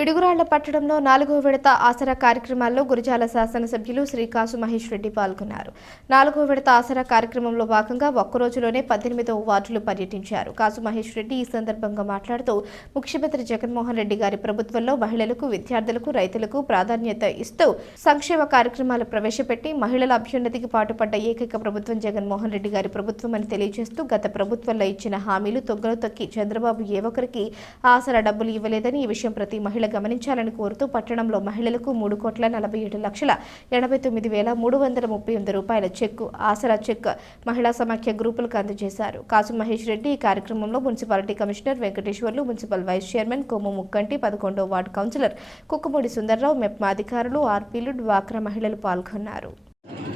పిడుగురాళ్ళ పట్టడంలో నాలుగో విడత ఆసరా కార్యక్రమాల్లో గురజాల శాసనసభ్యులు శ్రీ కాసు మహేష్ రెడ్డి పాల్గొన్నారు. నాలుగో విడత ఆసరా కార్యక్రమంలో భాగంగా ఒక్క రోజులోనే పద్దెనిమిదవ వార్డులు పర్యటించారు. కాసు మహేష్ రెడ్డి ఈ సందర్భంగా మాట్లాడుతూ ముఖ్యమంత్రి జగన్మోహన్ రెడ్డి గారి ప్రభుత్వంలో మహిళలకు విద్యార్థులకు రైతులకు ప్రాధాన్యత ఇస్తూ సంక్షేమ కార్యక్రమాలు ప్రవేశపెట్టి మహిళల అభ్యున్నతికి పాటుపడ్డ ఏకైక ప్రభుత్వం జగన్మోహన్ రెడ్డి గారి ప్రభుత్వం అని తెలియజేస్తూ గత ప్రభుత్వంలో ఇచ్చిన హామీలు తొగ్గలు తొక్కి చంద్రబాబు ఏ ఒక్కరికి ఆసరా డబ్బులు ఇవ్వలేదని ఈ విషయం ప్రతి మహిళ గమనించాలని కోరుతూ పట్టణంలో మహిళలకు మూడు కోట్ల నలభై ఏడు లక్షల ఎనభై తొమ్మిది వేల మూడు వందల ముప్పై ఎనిమిది రూపాయల చెక్కు ఆసరా చెక్ మహిళా సమాఖ్య గ్రూపులకు అందజేశారు. కాసు మహేష్ రెడ్డి ఈ కార్యక్రమంలో municipality commissioner Venkateswarlu municipal vice chairman Kommu Mukkanti పదకొండో వార్డు కౌన్సిలర్ కుక్కుమూడి సుందర్రావు మెప్మా అధికారులు ఆర్పీలు డ్వాక్రా మహిళలు పాల్గొన్నారు.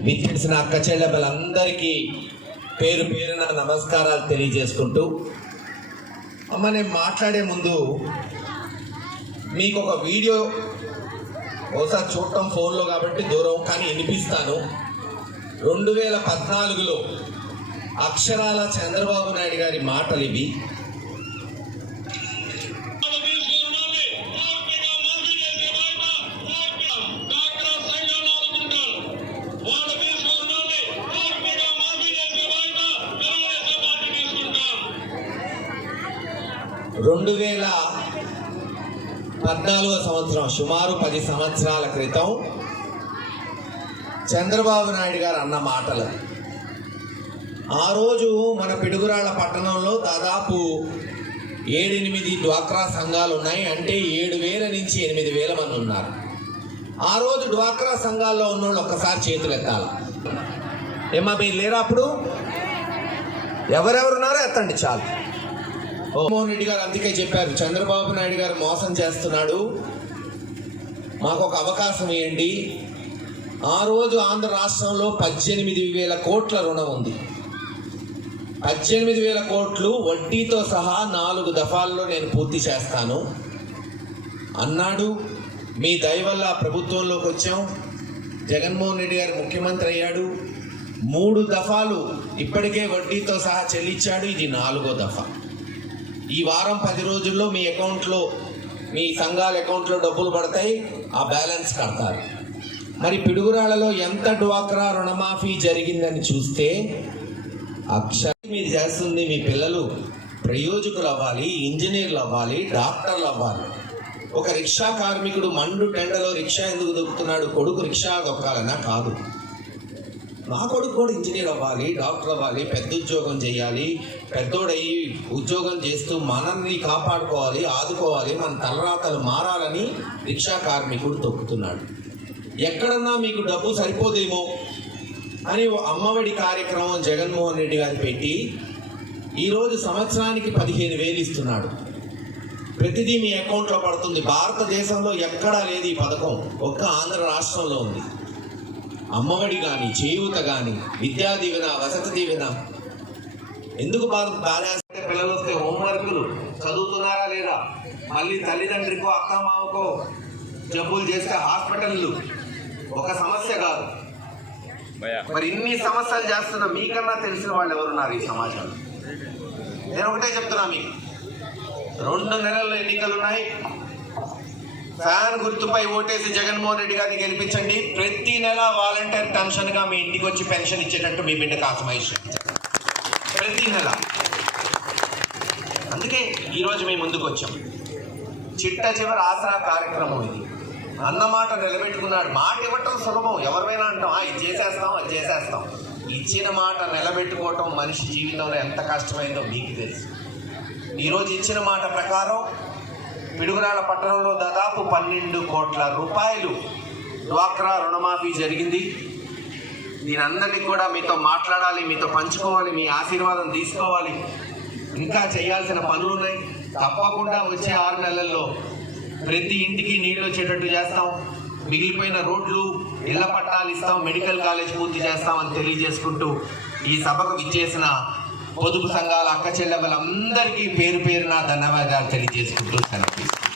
విచ్చేసిన అక్క చెల్లెమ్మలందరికీ పేరు పేరున నమస్కారాలు తెలియజేసుకుంటూ అమ్మ నేను మాట్లాడే ముందు మీకు ఒక వీడియో ఒకసారి చూడటం ఫోన్లో కాబట్టి దూరం కానీ వినిపిస్తాను. రెండు వేల పద్నాలుగులో అక్షరాల చంద్రబాబు నాయుడు గారి మాటలు ఇవి రెండు వేల పద్నాలుగో సంవత్సరం సుమారు పది సంవత్సరాల క్రితం చంద్రబాబు నాయుడు గారు అన్న మాటలు. ఆ రోజు మన పిడుగురాళ్ళ పట్టణంలో దాదాపు ఏడెనిమిది డ్వాక్రా సంఘాలు ఉన్నాయి అంటే ఏడు వేల నుంచి ఎనిమిది వేల మంది ఉన్నారు. ఆ రోజు డ్వాక్రా సంఘాల్లో ఉన్న వాళ్ళు ఒక్కసారి చేతులు ఎత్తాలి ఏమా మీరు లేరా అప్పుడు? ఎవరెవరున్నారో ఎత్తండి చాలు. జగన్మోహన్ రెడ్డి గారు అందుకే చెప్పారు చంద్రబాబు నాయుడు గారు మోసం చేస్తున్నాడు. మాకు ఒక అవకాశం ఇవ్వండి ఆ రోజు ఆంధ్ర రాష్ట్రంలో పద్దెనిమిది వేల కోట్ల రుణం ఉంది. పద్దెనిమిది వేల కోట్లు వడ్డీతో సహా నాలుగు దఫాల్లో నేను పూర్తి చేస్తాను. అన్నాడు మీ దయ వల్ల ప్రభుత్వంలోకి వచ్చాం. జగన్మోహన్ రెడ్డి గారు ముఖ్యమంత్రి అయ్యాడు. మూడు దఫాలు ఇప్పటికే వడ్డీతో సహా చెల్లించాడు. ఇది నాలుగో దఫా. ఈ వారం పది రోజుల్లో మీ అకౌంట్లో మీ సంఘాల అకౌంట్లో డబ్బులు పడతాయి ఆ బ్యాలెన్స్ కడతారు. మరి పిడుగురాళ్ళలో ఎంత డ్వాక్రా రుణమాఫీ జరిగిందని చూస్తే అక్షర మీరు చేస్తుంది మీ పిల్లలు ప్రయోజకులు అవ్వాలి ఇంజనీర్లు అవ్వాలి డాక్టర్లు అవ్వాలి ఒక రిక్షా కార్మికుడు మండు టెండలో రిక్షా ఎందుకు దొక్కుతున్నాడు? కొడుకు రిక్షా దొక్కాలన్నా కాదు. నా కొడుకు కూడా ఇంజనీర్ అవ్వాలి డాక్టర్ అవ్వాలి పెద్ద ఉద్యోగం చేయాలి. పెద్దోడయ్యి ఉద్యోగం చేస్తూ మనల్ని కాపాడుకోవాలి ఆదుకోవాలి మన తలరాతలు మారాలని రిక్షా కార్మికుడు తొక్కుతున్నాడు. ఎక్కడన్నా మీకు డబ్బు సరిపోదేమో అని ఓ అమ్మఒడి కార్యక్రమం జగన్మోహన్ రెడ్డి గారు పెట్టి ఈరోజు సంవత్సరానికి పదిహేను వేలు ఇస్తున్నాడు. ప్రతిదీ మీ అకౌంట్లో పడుతుంది. భారతదేశంలో ఎక్కడా లేదు ఈ పథకం. ఒక్క ఆంధ్ర రాష్ట్రంలో ఉంది. అమ్మఒడి కానీ చేయూత కానీ విద్యా దీవెన వసతి దీవెన. ఎందుకు బాధ బ్యాలెన్స్ అంటే పిల్లలు వస్తే హోంవర్కులు చదువుతున్నారా లేదా? మళ్ళీ తల్లిదండ్రికో అక్క మామకో జబ్బులు చేస్తే హాస్పిటల్లు. ఒక సమస్య కాదు. మరి ఇన్ని సమస్యలు చేస్తున్న మీకన్నా తెలిసిన వాళ్ళు ఎవరున్నారు ఈ సమాజంలో? నేను ఒకటే చెప్తున్నా మీకు. రెండు నెలల్లో ఎన్నికలు ఉన్నాయి. ఫ్యాన్ గుర్తుపై ఓటేసి జగన్మోహన్ రెడ్డి గారిని గెలిపించండి. ప్రతి నెల వాలంటీర్ పెన్షన్గా మీ ఇంటికి వచ్చి పెన్షన్ ఇచ్చేటట్టు మీ బిడ్డ కాసమహేష్ ప్రతి నెల. అందుకే ఈరోజు మేము ముందుకు వచ్చాం. చిట్ట చివరి ఆసరా కార్యక్రమం ఇది. అన్నమాట నిలబెట్టుకున్నాడు. మాట ఇవ్వటం సులభం. ఎవరివైనా అంటాం ఇది చేసేస్తాం అది చేసేస్తాం. ఇచ్చిన మాట నిలబెట్టుకోవటం మనిషి జీవితంలో ఎంత కష్టమైందో మీకు తెలుసు. ఈరోజు ఇచ్చిన మాట ప్రకారం పిడుగురాల పట్టణంలో దాదాపు పన్నెండు కోట్ల రూపాయలు డ్వాక్రా రుణమాఫీ జరిగింది. దీని కూడా మీతో మాట్లాడాలి మీతో పంచుకోవాలి మీ ఆశీర్వాదం తీసుకోవాలి. ఇంకా చేయాల్సిన పనులు ఉన్నాయి తప్పకుండా వచ్చే ఆరు నెలల్లో ప్రతి ఇంటికి నీళ్ళు వచ్చేటట్టు చేస్తాం. మిగిలిపోయిన రోడ్లు ఇళ్ళ పట్టాలు ఇస్తాం మెడికల్ కాలేజ్ పూర్తి చేస్తాం అని తెలియజేసుకుంటూ ఈ సభకు విచ్చేసిన పొదుపు సంఘాల అక్క చెల్లెమ్మలందరికీ పేరు పేరున ధన్యవాదాలు తెలియజేసుకుంటూ సెలవు